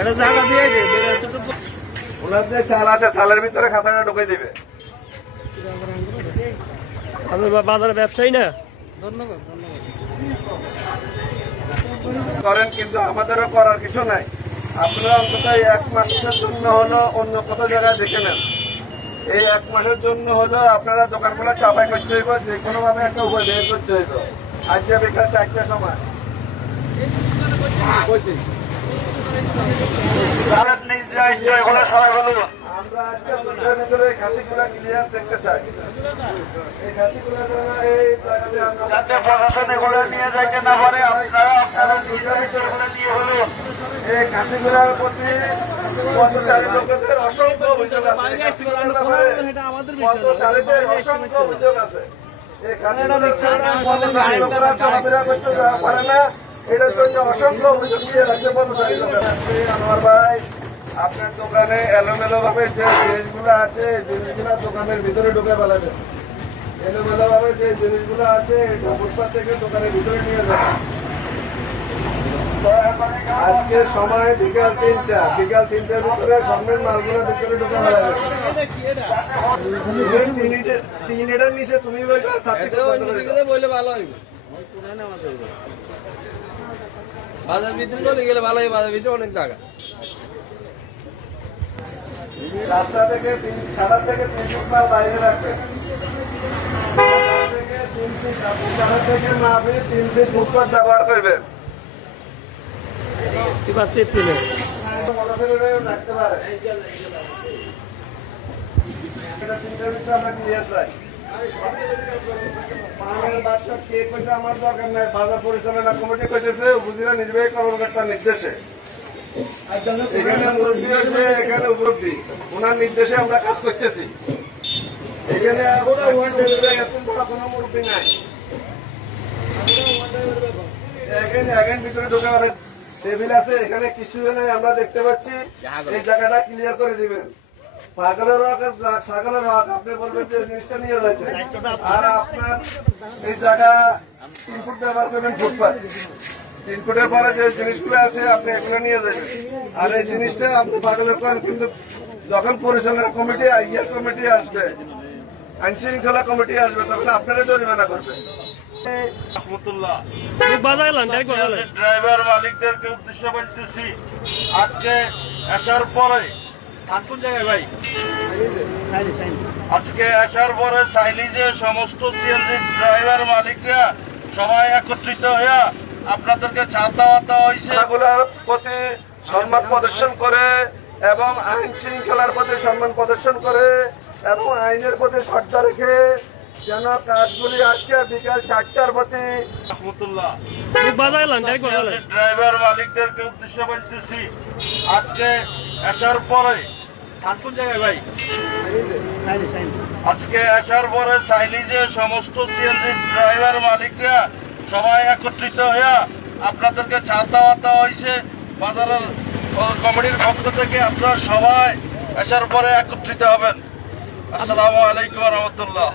এটা জায়গা দিয়ে দেবে ওনার যে চাল আছে চালের ভিতরে খাঁচাটা ঢুকে দিবে। আমি বাজারে ব্যবসায়ী না করেন, কিন্তু আমাদেরও করার কিছু নাই। আপনারা অন্তত এই 1 মাসের জন্য হলো অন্য কত জায়গায় দেখে নেন। এই 1 মাসের জন্য হলো আপনারা দোকানগুলো চাপাই করতে হইব, যে কোনো ভাবে একটা উপায় বের করতে হইব। আজকে বিকাল 4টার সময় আমরা আজকে দুটোর ভিতরে এই খাসিগুলা ক্লিয়ার দেখতে চাই। এই খাসিগুলা যেন এই যাতে প্রশাসন এগুলো নিয়ে যাইতে না পারে, আপনারা দুটোর ভিতরে নিয়ে হলো এই খাসিগুলার প্রতি পথচারী লোকেদের অসংখ্য অভিযোগ আছে। পথচারীদের অসংখ্য অভিযোগ আছে। এই খাসিগুলা পথচারী লোকেরা চলাফেরা করতে পারে না, এটার জন্য অসংখ্য অভিযোগ নিয়ে রাখছে পথচারী লোকেরা। আমার ভাই, আপনার দোকানে এলোমেলো ভাবে যে জিনিসগুলো আছে, জিনিসগুলো দোকানের ভিতরে ঢুকে ফেলা যায়। এলোমেলো ভাবে যে জিনিসগুলো আছে ফুটপাত থেকে দোকানের ভিতরে নিয়ে যাবে। আজকে সময় বিকাল 3টা, বিকাল 3টার ভিতরে সামনের মালগুলো ভিতরে ঢুকে ফেলা যাবে। 3 লিটার নিচে তুমি বললে ভালো হইবে। বাজার ভিতরে চলে গেলে ভালো হয়, বাজার ভিতরে অনেক জায়গা। রাস্তা থেকে 7 থেকে 3 ফুট মাল বাইরে রাখবেন। 7 থেকে না বেশি 3 ফিট ফুটপাত ব্যবহার করবেন। রাখতে পারে এটা 3টার ভিতরে আমরা ক্লিয়ার চাই। আমার দরকার নাই, বাজার পরিচালনা কমিটি কইতেছে উপজেলা নির্বাহী কর্মকর্তার নির্দেশে। এখানে মুরব্বী আছে, এখানে উপলব্ধি, ওনার নির্দেশে আমরা কাজ করতেছি। এখানে এরকম বড় কোনো মুরব্বী নাই। এখানে ভিতরে ঢোকা টেবিল আছে, এখানে কিছু নেই আমরা দেখতে পাচ্ছি। এই জায়গাটা ক্লিয়ার করে দিবেন। পাগলের হক ছাগলের হক, আপনি বলবেন যে জিনিসটা নিয়ে যাচ্ছে, আর আপনার এই জায়গা 3 ফুট ব্যবহার করবেন ফুটপাত। 3 ফুটের পরে যে জিনিসগুলো আছে আপনি এগুলো নিয়ে যাবেন। আর এই জিনিসটা আপনি পাগলের করেন, কিন্তু যখন পরিচালনা কমিটি কমিটি আসবে, আইন শৃঙ্খলা কমিটি আসবে, তখন আপনারা জরিমানা করবে। ড্রাইভার মালিকদেরকে উদ্দেশ্য করতেছি, আজকে আসার পরে কোন জায়গায় ভাই, আজকে আসার পরে সাইলিজে সমস্ত সিএনজি ড্রাইভার মালিকরা সবাই একত্রিত হয়ে আপনাদেরকে ছাড় দেওয়া হয়েছে। এগুলোর প্রতি সম্মান প্রদর্শন করে এবং আইন শৃঙ্খলার প্রতি সম্মান প্রদর্শন করে এবং আইনের প্রতি শ্রদ্ধা রেখে যেন কাজগুলি আজকে বিকাল 4টার প্রতি ড্রাইভার মালিকদেরকে উদ্দেশ্য করতেছি, আজকে আসার পরে কোন জায়গায় ভাই, আজকে আসার পরে সাইলিজে সমস্ত সিএনজি ড্রাইভার মালিকরা সবাই একত্রিত হয়ে আপনাদেরকে ছাড় দেওয়া হয়েছে বাজারের কমিটির পক্ষ থেকে। আপনারা সবাই আসার পরে একত্রিত হবেন। আসসালামু আলাইকুম ওয়া রাহমাতুল্লাহ।